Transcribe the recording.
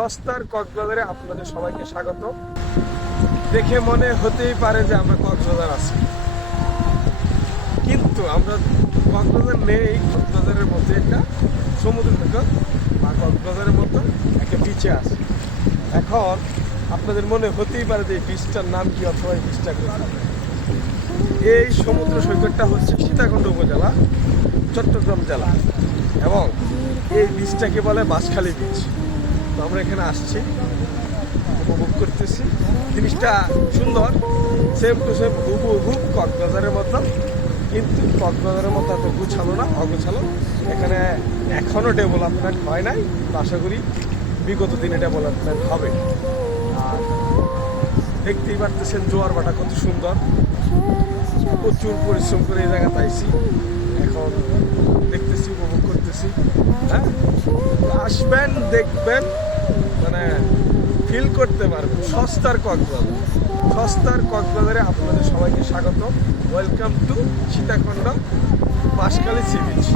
সস্তার কক্সবাজারে আপনাদের সবাইকে স্বাগত। দেখে মনে হতেই পারে যে আমরা কক্সবাজার আছি, কিন্তু আমরা কক্সবাজার নেই। কক্সবাজারের মধ্যে একটা সমুদ্র সৈকত বা কক্সবাজারের মতো একটা বিচে আছে। এখন আপনাদের মনে হতেই পারে যে এই বিচটার নাম কি অথবা এই বিচটা কোথায়। এই সমুদ্র সৈকতটা হচ্ছে সীতাকুণ্ড উপজেলা, চট্টগ্রাম জেলা, এবং এই বিচটাকে বলে বাঁশখালী বিচ। তো আমরা এখানে আসছি, উপভোগ করতেছি। জিনিসটা সুন্দর, সেম টু সেম হুবহু কক্সবাজারের মতো, কিন্তু কক্সবাজারের মতো এত গুছালো না, অগুছালো। এখানে এখনও ডেভেলপমেন্ট হয় নাই, তো আশা করি বিগত দিনে ডেভেলপমেন্ট হবে। আর দেখতেই পারতেছেন জোয়ার ভাটা কত সুন্দর। প্রচুর পরিশ্রম করে এই জায়গাতে আইছি, এখন দেখতেছি, উপভোগ করতেছি। হ্যাঁ, আসবেন, দেখবেন, মানে ফিল করতে পারবেন সস্তার কক্সবাজার। সস্তার কক্সবাজারে আপনাদের সবাইকে স্বাগত। Welcome to Sitakunda Banshkhali sea beach.